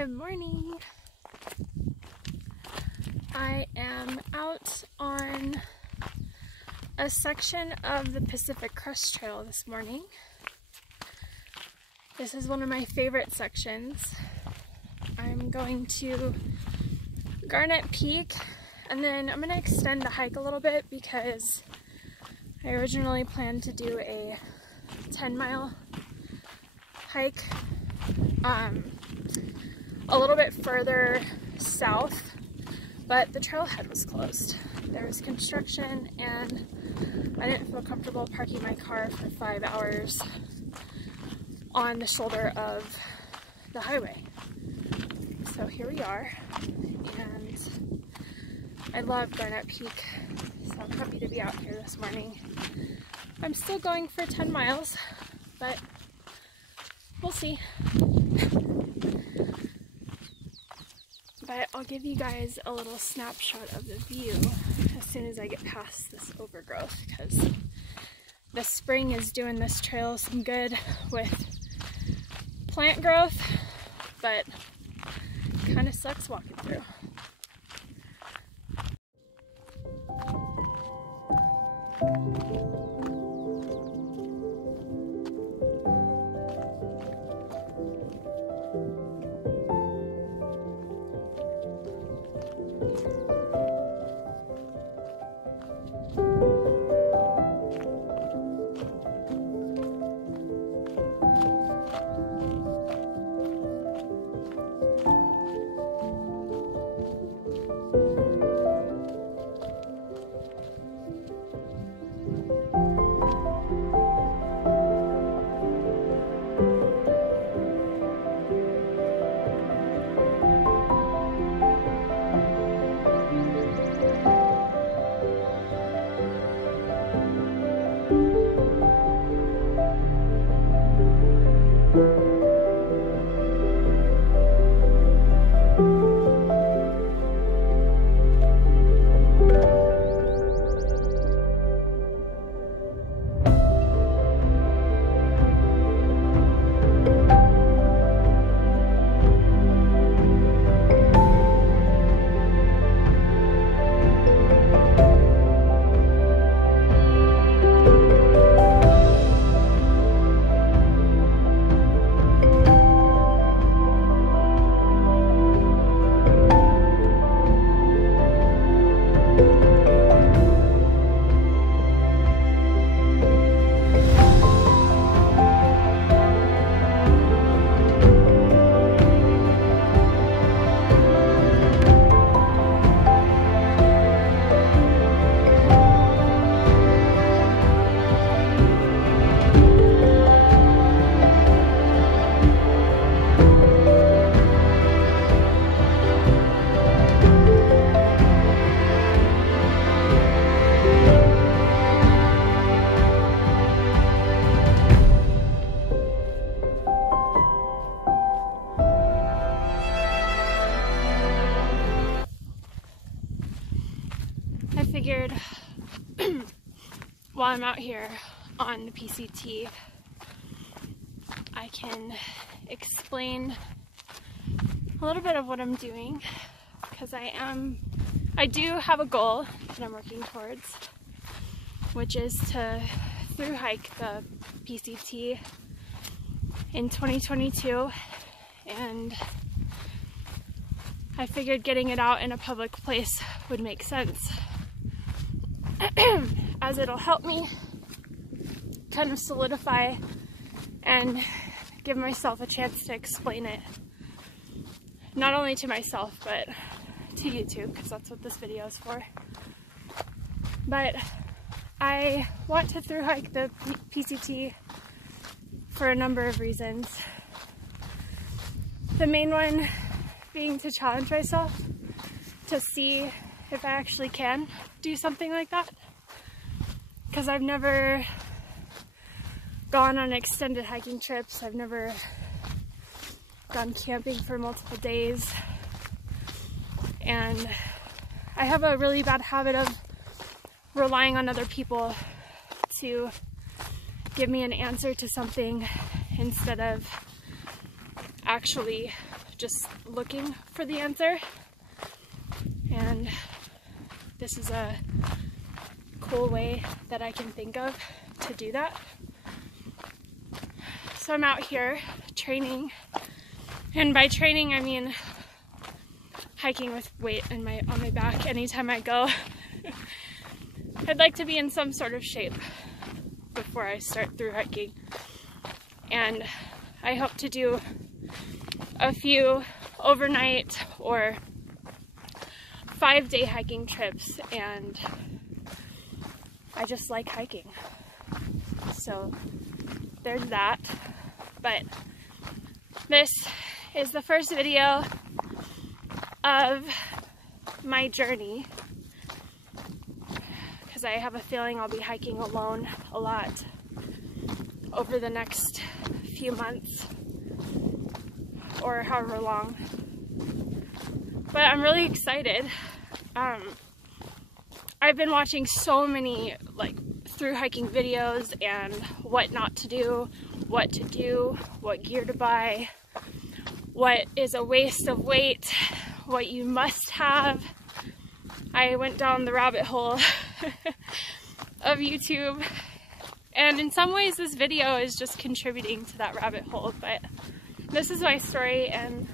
Good morning. I am out on a section of the Pacific Crest Trail this morning. This is one of my favorite sections. I'm going to Garnet Peak and then I'm going to extend the hike a little bit because I originally planned to do a 10-mile hike a little bit further south, but the trailhead was closed. There was construction and I didn't feel comfortable parking my car for 5 hours on the shoulder of the highway. So here we are, and I love Garnet Peak, so I'm happy to be out here this morning. I'm still going for 10 miles, but we'll see. But I'll give you guys a little snapshot of the view as soon as I get past this overgrowth, because the spring is doing this trail some good with plant growth, but kind of sucks walking through. I figured while I'm out here on the PCT, I can explain a little bit of what I'm doing, because I do have a goal that I'm working towards, which is to thru-hike the PCT in 2022, and I figured getting it out in a public place would make sense, as it'll help me kind of solidify and give myself a chance to explain it, not only to myself but to YouTube, because that's what this video is for. But I want to thru-hike the PCT for a number of reasons. The main one being to challenge myself to see if I actually can do something like that, because I've never gone on extended hiking trips. I've never gone camping for multiple days, and I have a really bad habit of relying on other people to give me an answer to something instead of actually just looking for the answer, and this is a cool way that I can think of to do that. So I'm out here training, and by training I mean hiking with weight on my back anytime I go. I'd like to be in some sort of shape before I start through hiking, and I hope to do a few overnight or 5-day hiking trips, and I just like hiking. So there's that. But this is the first video of my journey, because I have a feeling I'll be hiking alone a lot over the next few months or however long. But I'm really excited. I've been watching so many like through hiking videos and what not to do, what to do, what gear to buy, what is a waste of weight, what you must have. I went down the rabbit hole of YouTube, and in some ways this video is just contributing to that rabbit hole, but this is my story, and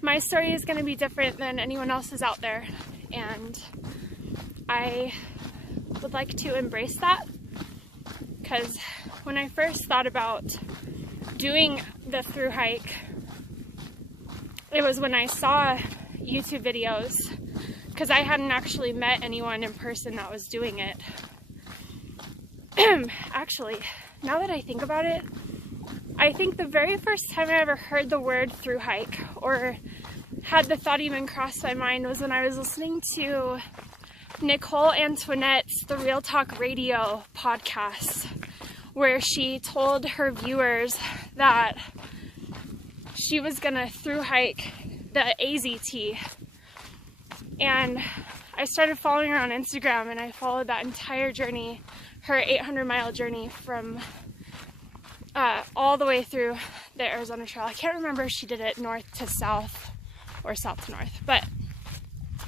my story is going to be different than anyone else's out there, and I would like to embrace that, because when I first thought about doing the through hike, it was when I saw YouTube videos, because I hadn't actually met anyone in person that was doing it. Actually, now that I think about it, I think the very first time I ever heard the word through hike or had the thought even cross my mind was when I was listening to Nicole Antoinette's The Real Talk Radio podcast, where she told her viewers that she was gonna through hike the AZT. And I started following her on Instagram, and I followed that entire journey, her 800-mile journey from all the way through the Arizona Trail. I can't remember if she did it north to south or south to north, but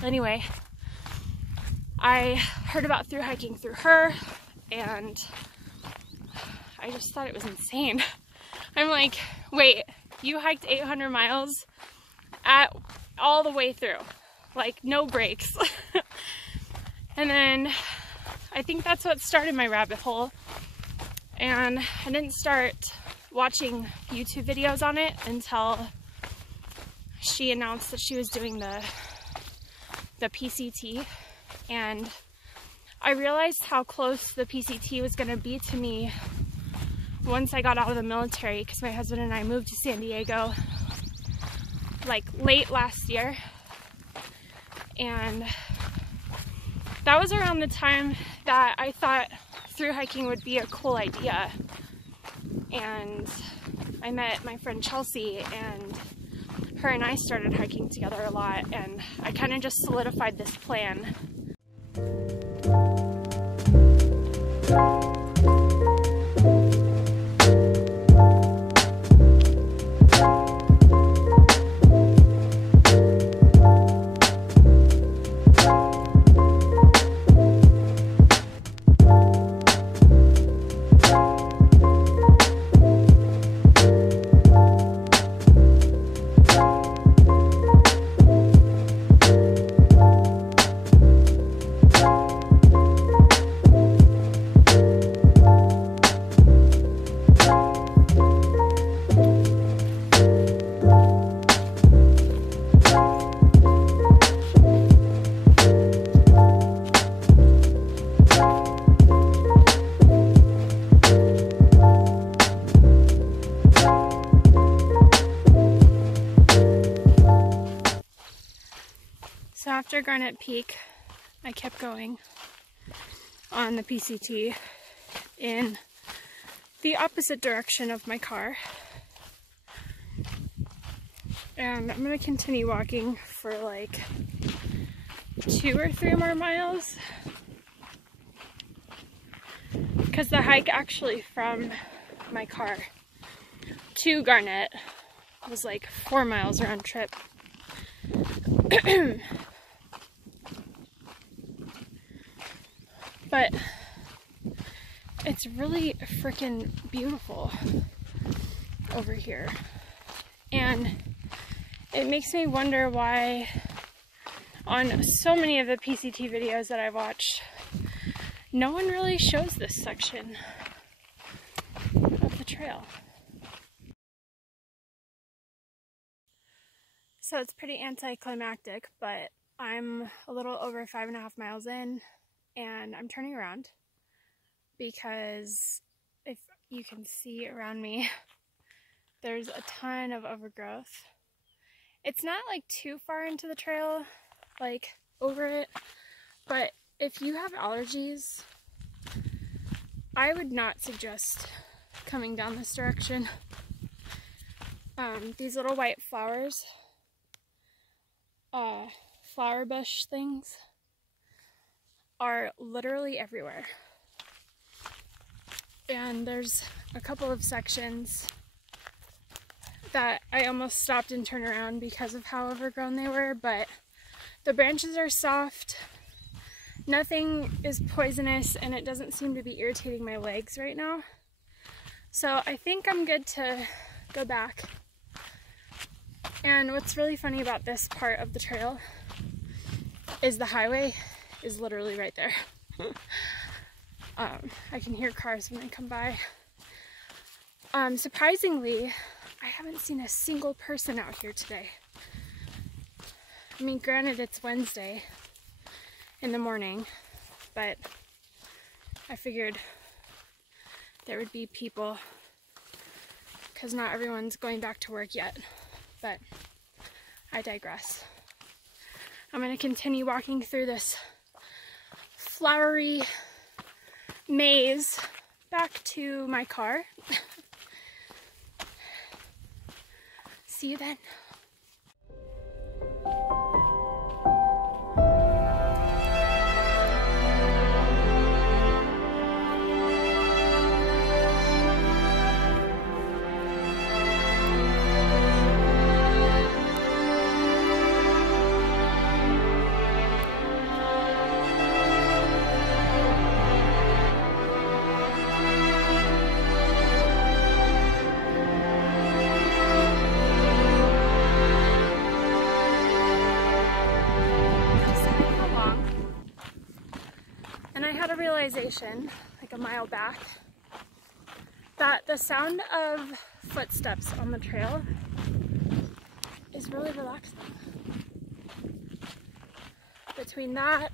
anyway, I heard about through hiking through her, and I just thought it was insane. I'm like, wait, you hiked 800 miles at all the way through, like no breaks. And then I think that's what started my rabbit hole, and I didn't start watching YouTube videos on it until she announced that she was doing the PCT, and I realized how close the PCT was going to be to me once I got out of the military, because my husband and I moved to San Diego like late last year, and that was around the time that I thought through hiking would be a cool idea. And I met my friend Chelsie, and her and I started hiking together a lot, and I kind of just solidified this plan. So after Garnet Peak, I kept going on the PCT in the opposite direction of my car. And I'm going to continue walking for like 2 or 3 more miles, because the hike actually from my car to Garnet It was like 4 miles round trip. But it's really freaking beautiful over here. And it makes me wonder why on so many of the PCT videos that I watch, no one really shows this section of the trail. So it's pretty anticlimactic, but I'm a little over 5.5 miles in, and I'm turning around because if you can see around me, there's a ton of overgrowth. It's not like too far into the trail, like over it, but if you have allergies, I would not suggest coming down this direction. These little white flowers, flower bush things, are literally everywhere. And there's a couple of sections that I almost stopped and turned around because of how overgrown they were, but the branches are soft, nothing is poisonous, and it doesn't seem to be irritating my legs right now. So I think I'm good to go back. And what's really funny about this part of the trail is the highway is literally right there. I can hear cars when they come by. Surprisingly, I haven't seen a single person out here today. I mean, granted, it's Wednesday in the morning, but I figured there would be people because not everyone's going back to work yet, but I digress. I'm going to continue walking through this flowery maze back to my car. See you then. Realization, like a mile back, that the sound of footsteps on the trail is really relaxing. Between that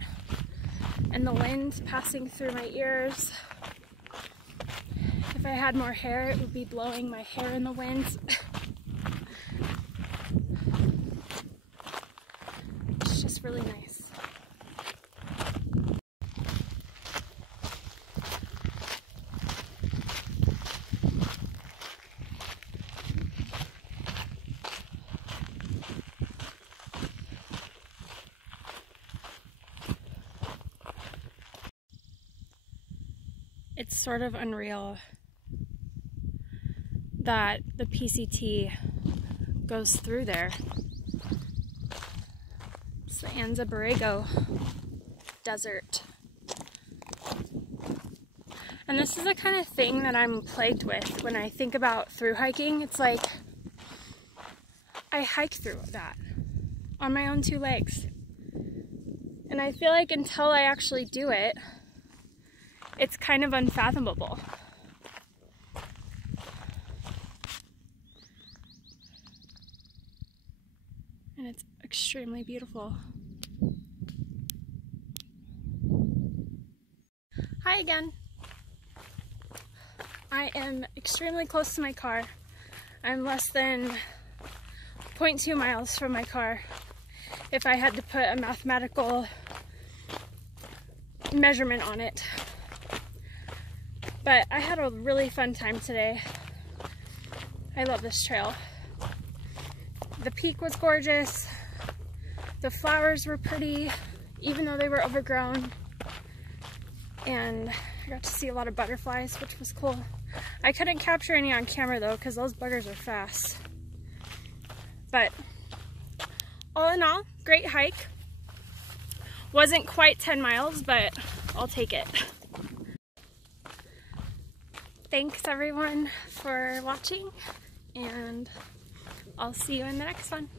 and the wind passing through my ears, if I had more hair, it would be blowing my hair in the wind. It's just really nice. It's sort of unreal that the PCT goes through there. It's the Anza Borrego Desert. And this is the kind of thing that I'm plagued with when I think about through hiking. It's like I hike through that on my own 2 legs. And I feel like until I actually do it, it's kind of unfathomable. And it's extremely beautiful. Hi again. I am extremely close to my car. I'm less than 0.2 miles from my car if I had to put a mathematical measurement on it. But I had a really fun time today. I love this trail. The peak was gorgeous. The flowers were pretty, even though they were overgrown. And I got to see a lot of butterflies, which was cool. I couldn't capture any on camera though, because those buggers are fast. But all in all, great hike. Wasn't quite 10 miles, but I'll take it. Thanks everyone for watching, and I'll see you in the next one.